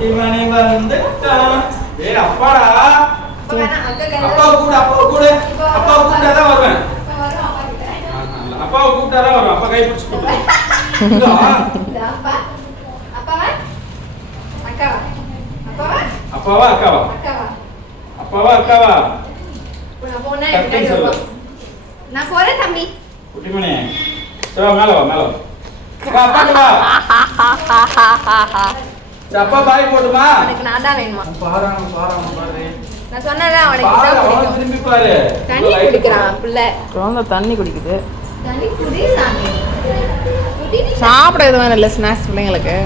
குட்டிமணி வந்துட்டான். ஏய் அப்பாடா. அப்பா கூப்பிட்டாதான் வருவேன். அப்பாவை கூப்பிட்டாதான் வருவேன். அப்பா கை பிடிச்சு அப்பாவா அக்காவா? அப்பாவா அக்காவா? நான் போறேன் தம்பி. குட்டிமணி சரி மேல வா மேல வா. அப்பா பாய் போடுமா? எனக்கு நான் தான் வேணுமா? பாறாங்க பாரு. நான் சொன்னேன்ல அவனுக்கு திரும்பி பாரு. தண்ணி குடிக்கிறான் பிள்ளை. குழந்தை தண்ணி குடிக்குது. தண்ணி குடி சாமி. சாப்பிட எதுவும் வேணும் இல்லை ஸ்நாக்ஸ் பிள்ளைங்களுக்கு.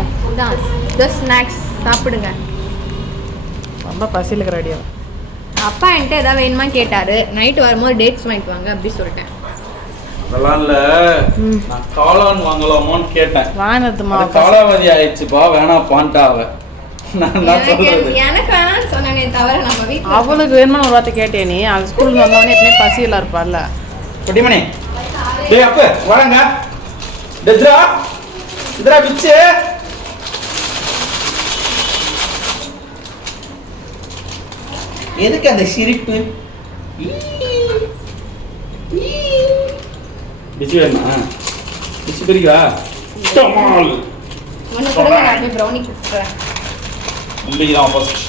இந்த ஸ்நாக்ஸ் சாப்பிடுங்க. ரொம்ப பசியில் இருக்கிற ஐடியா. அப்பா என்கிட்ட ஏதாவது வேணுமா கேட்டாரு. நைட்டு வரும்போது டேட்ஸ் வாங்கிட்டு வாங்க அப்படி சொல்லிட்டேன். அதெல்லாம் இல்ல, நான் காளான் வாங்கலாமோன்னு கேட்டேன். வாங்கினதுமா காலாவதி ஆயிடுச்சுப்பா வேணாப்பான்ட்டா அவ. எனக்கு வேணாம்னு சொன்னேனே தவிர நம்ம வீட்டில் அவளுக்கு வேணுமா ஒரு வார்த்தை கேட்டே நீ? அவள் ஸ்கூலுக்கு வந்தவொடனே எப்பவுமே பசியில் இருப்பாள்ல. குட்டிமணி டேய் அப்ப வாங்க. டெத்ரா இதரா பிச்சு. எதுக்கு அந்த சிரிப்பு? பிச்சு வேணுமா? பிச்சு பிரிக்கா? டமால் ஒன்று கொடுங்க, நான் போய் ப்ரௌனி கொடுத்துறேன். உங்களுக்கு தான் ஃபர்ஸ்ட்.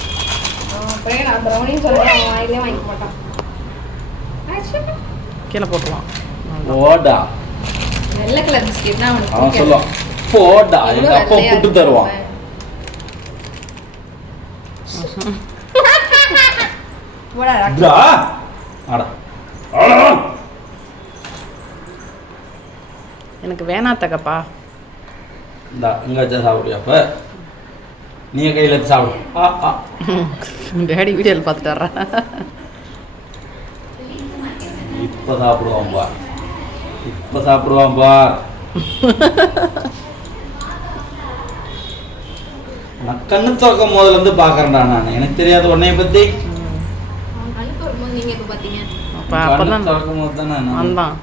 அப்படியே நான் ப்ரௌனின்னு சொல்கிறேன், அவன் வாயிலே வாங்கிக்க மாட்டான். கீழே போட்டுருவான். ஓடா வெள்ளை கலர் பிஸ்கெட் தான் அவனுக்கு அவன் சொல்லுவான். போடா எங்க அப்பா புட்டு தருவான். போடா ஆடா எனக்கு வேணாத்தக்கப்பா. இந்தா இங்கே வச்சா சாப்பிடுவியா? அப்போ நீ கையில் வச்சு சாப்பிடு. டேடி வீடியோவில் பார்த்துட்டாரா? இப்போ சாப்பிடுவான்பா, இப்போ சாப்பிடுவான்பா. நான் கண்ணு திறக்கும் போதுல இருந்து பார்க்கறேன்டா நான். எனக்கு தெரியாத உன்னைய பற்றி. நீங்க இப்போ பார்த்தீங்க அப்பதான் திறக்கும் போது தானே வந்தான்.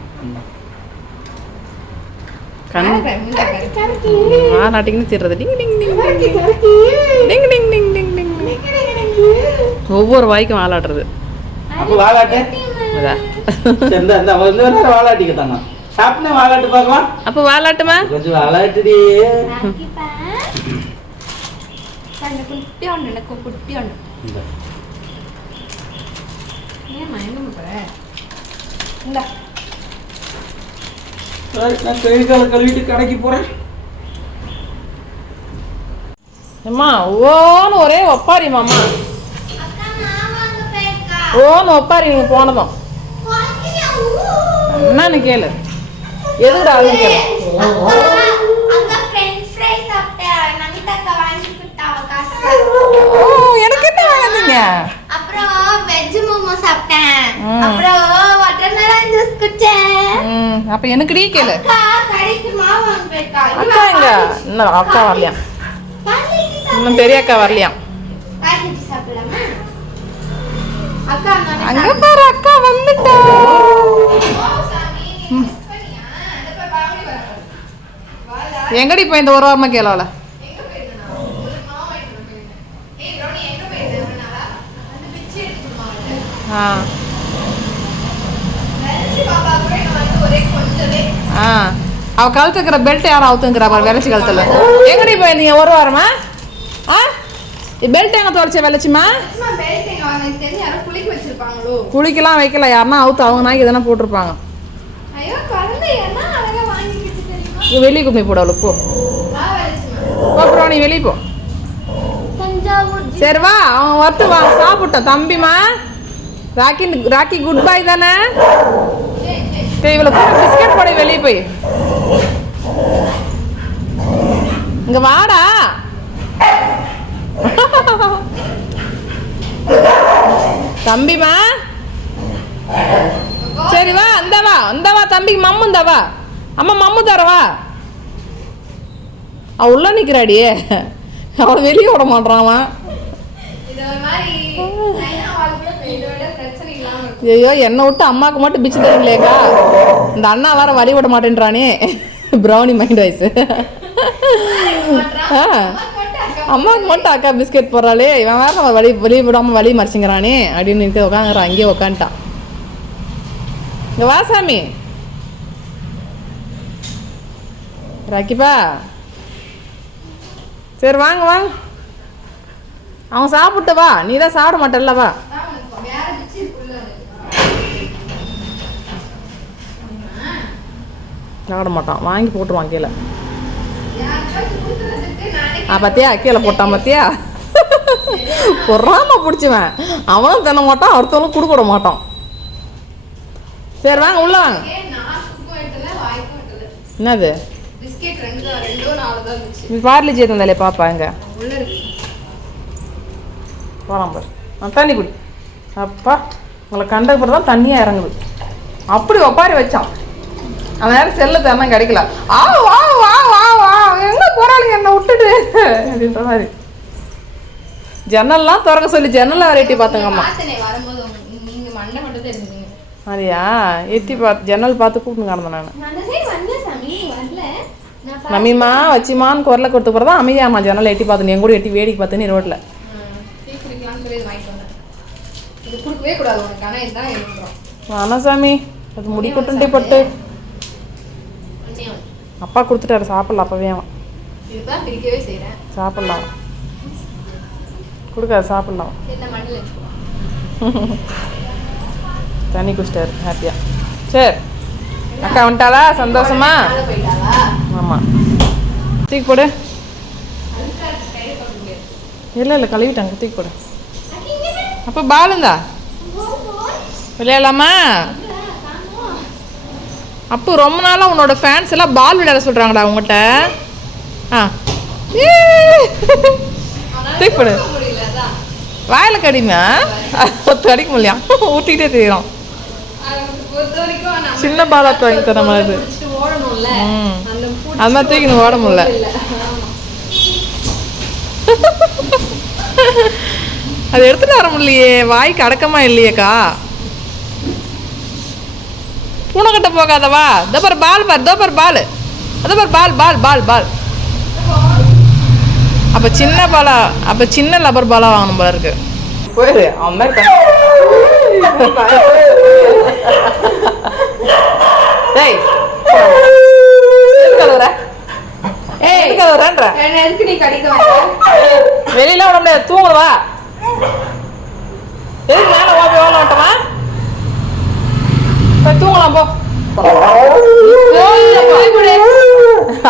வாலாட்டிங்கன்னு திடுறது. டிங் டிங் டிங் டிங் டிங் டிங் டிங் டிங் டிங். ஒவ்வொரு வாய்க்கும் வாலாடுறது. அப்போ வாலாட்டு வாலாட்டிக்கிட்டாங்க. சாப்பிட்டு வாலாட்டு பார்க்கலாம். அப்போ வாலாட்டுமா? கொஞ்சம் வாலாட்டுடி. குட்டி ஒன்று எனக்கு குட்டி ஒன்று. ஏன் மயங்க போகிறேன்? இந்தா நான் கை கால கழுவிட்டு கடைக்கு போறேன். அம்மா ஓன்னு ஒரே ஒப்பாரி மாமா. ஓன்னு ஒப்பாரி நீங்க போனதும் என்னன்னு கேளு. எதுக்குடா அது கேளு. எனக்கு என்ன வாங்குனீங்க? அப்புறம் வெஜ் மோமோ சாப்பிட்டேன். அப்புறம் வாட்டர்மெலன் ஜூஸ் குடிச்சேன். அப்ப எனக்கு டீ கேளு. அக்கா கடைக்கு மாவு வாங்க போயிருக்கா. அக்கா எங்க? இன்னும் அக்கா வரலையா? இன்னும் பெரிய அக்கா வரலையா? பாக்கெட் சாப்பிடலாமா? அக்கா அங்க பாரு அக்கா வந்துட்டா. எங்கடி போய் இந்த ஒரு வாரமா கேளவல? அவ கழுத்து இருக்கிற பெல்ட் யாரும் அவுத்துங்கிறா பாரு. வெளச்சி கழுத்துல எங்கடி போயிருந்தீங்க ஒரு வாரமா? பெல்ட் எங்க துடைச்ச வெளச்சிமா? குளிக்கலாம் வைக்கல. யாருன்னா அவுத்து அவங்க நாய்க்கு எதனா போட்டிருப்பாங்க. வெளியே கும்மி போட அவளுக்கு போ. அப்புறம் நீ வெளியே போ. சரி வா, அவன் வரட்டு வா. சாப்பிட்டான் தம்பிமா. ராக்கி குட் பாய் தானே? இவளை கூட பிஸ்கட் போட வெளியே போய். இங்க வாடா. தம்பிமா சரி வா. அந்தவா தம்பிக்கு மம்மு இந்தவா. அம்மா மம்மு தரவா. அவ உள்ள நிக்கிறாடியே. அவளை வெளியே விட மாட்டான் அவன். ஐயோ என்னை விட்டு அம்மாவுக்கு மட்டும் பிச்சு தருங்களேக்கா. இந்த அண்ணா வேற வழி விட மாட்டேன்றானே. Brownie mind voice. அம்மாவுக்கு மட்டும் அக்கா பிஸ்கெட் போடுறாளே, இவன் வேற நம்ம வெளியே விடாமல் வழி மறைச்சிங்கிறானே அப்படின்னு இருக்க உட்காந்துறான். அங்கேயே உட்காந்துட்டான். இங்கே வா சாமி. ராக்கிப்பா சரி வாங்க வாங்க. அவன் சாப்பிட்டு வா, நீ தான் சாப்பிட மாட்டல்ல. வா சாப்பிட மாட்டான், வாங்கி போட்டுருவான் கீழே. பார்த்தியா கீழே போட்டான் பார்த்தியா. பொறாம பிடிச்சுவேன். அவனும் தின்ன மாட்டான், அடுத்தவங்களும் கொடுக்க விட மாட்டான். சரி வாங்க உள்ள வாங்க. என்னது பார்லி ஜெய் தந்தாலே பாப்பா எங்க போகலாம் பாரு. தண்ணி குடி. அப்பா உங்களை கண்டப்புறம் தான் தண்ணியாக இறங்குது. அப்படி ஒப்பாரி வச்சான். அந்த நேரம் செல்ல தரணும் கிடைக்கல. வா வா வா வா எங்கே போகிறாளுங்க என்னை விட்டுட்டு அப்படின்ற மாதிரி. ஜன்னல்லாம் திறக்க சொல்லி ஜன்னலை வெரைட்டி பார்த்துங்கம்மா. அப்படியா எட்டி பார்த்து ஜன்னல் பார்த்து கூப்பிட்டு கிடந்தேன் நான். நம்மிம்மா வச்சிமான்னு குரலை கொடுத்த பிறகு தான் அமைதியாம்மா ஜன்னல் எட்டி பார்த்துன்னு என் கூட எட்டி வேடிக்கை பார்த்துன்னு ரோட்டில். சாமி அது முடி கொட்டுண்டே பட்டு அப்பா கொடுத்துட்டாரு. சாப்பிடலாம் அப்பவே அவன் சாப்பிடலாம். கொடுக்காது சாப்பிடலாம். தண்ணி குடிச்சிட்டாரு ஹாப்பியா. சரி அக்கா வந்துட்டாளா சந்தோஷமா? ஆமாம் தூக்கி போடு. இல்லை கழுவிட்டாங்க தூக்கி போடு. அப்போ பாலுந்தா விளையாடலாமா? அப்போ ரொம்ப நாளாக உன்னோட ஃபேன்ஸ் எல்லாம் பால் விளையாட சொல்கிறாங்கடா உங்கள்கிட்ட. தூக்கி போடு. வாயில் கடிமா கடிக்க முடியா ஊட்டிக்கிட்டே தெரியும். சின்ன பாலாத்து வாங்கி தர மாதிரி. அது மாதிரி தூக்கி ஓட முடியல. அது எடுத்துட்டு வர முடியலையே, வாய்க்கு அடக்கமா இல்லையேக்கா. பூனைக்கட்ட போகாதவா. தோப்பர் பால் பார், தோப்பர் பால், அதோப்பர் பால் பால் பால் பால். அப்போ சின்ன பாலா, அப்போ சின்ன லப்பர் பாலா வாங்கணும் போல இருக்கு. போயிரு அவன் மாதிரி. டேய் வெளியில விட முடியாது, தூங்குவா. எதுக்கு மேல ஓப்பி ஓட விட்டமா? தூங்கலாம் போ.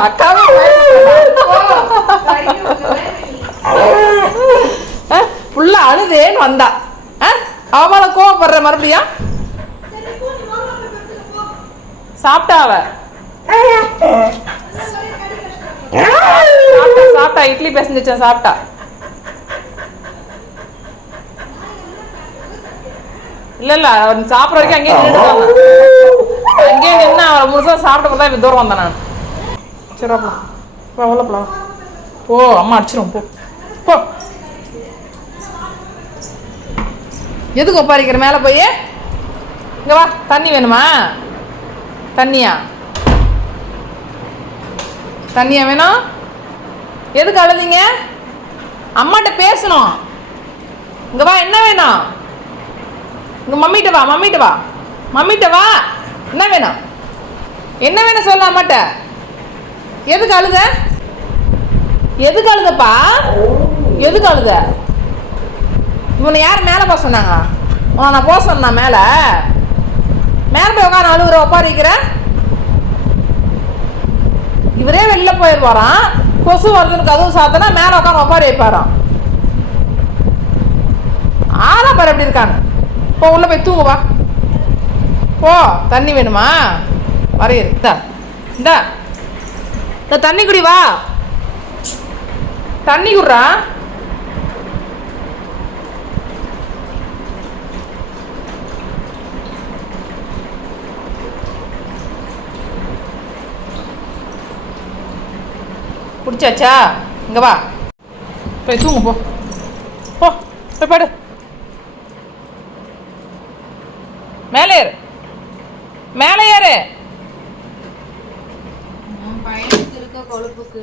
அக்காவே புள்ள அழுதேன்னு வந்தா. அவளை கோவப்படுற மறுபடியும் சாப்பிட்டா. அவ சாப்பிட்டா இட்லி பேசிச்சா சாப்பிட்டா. இல்ல அவன் சாப்பிட்ற வரைக்கும் அங்கேயே நின்றுட்டாங்க. அங்கேயே நின்று அவளை முழுசா சாப்பிட்ட தான் இப்ப தூரம் வந்தேன் நான். சரி உள்ள போலாம். போ அம்மா அடிச்சிரும். போ எதுக்கு ஒப்பாரிக்கிற மேலே போய்? இங்கே வா. தண்ணி வேணுமா? தண்ணியா வேணும்? எதுக்கு அழுதிங்க? அம்மாட்ட பேசணும். இங்கே வா. என்ன வேணும்? இங்கே மம்மிட்ட வா. மம்மிட்ட வா. என்ன வேணும்? என்ன வேணும் சொல்ல அம்மாட்ட. எதுக்கு அழுத? எதுக்கு அழுதப்பா? எதுக்கு அழுத? இவனை யார் மேலே போக சொன்னாங்க? நான் போக சொன்னேன் மேலே போய் உட்காந்து அழுகுற ஒப்பாரிக்கிற. இவரே வெளில போயிடுவாராம். கொசு வருதுன்னு கதவு சாத்தனா மேலே உட்காந்து ஒப்பாரி வைப்பாராம். ஆளா பாரு எப்படி இருக்காங்க. போ உள்ள போய் தூங்குவா. போ. தண்ணி வேணுமா? வரையிரு. இந்தா இந்த தண்ணி குடி. வா தண்ணி குடுறா. குடிச்சாச்சா? இங்க வா. போய் தூங்கு. போ போய் படு. மேலே ஏறு. பையனுக்கு இருக்க கொழுப்புக்கு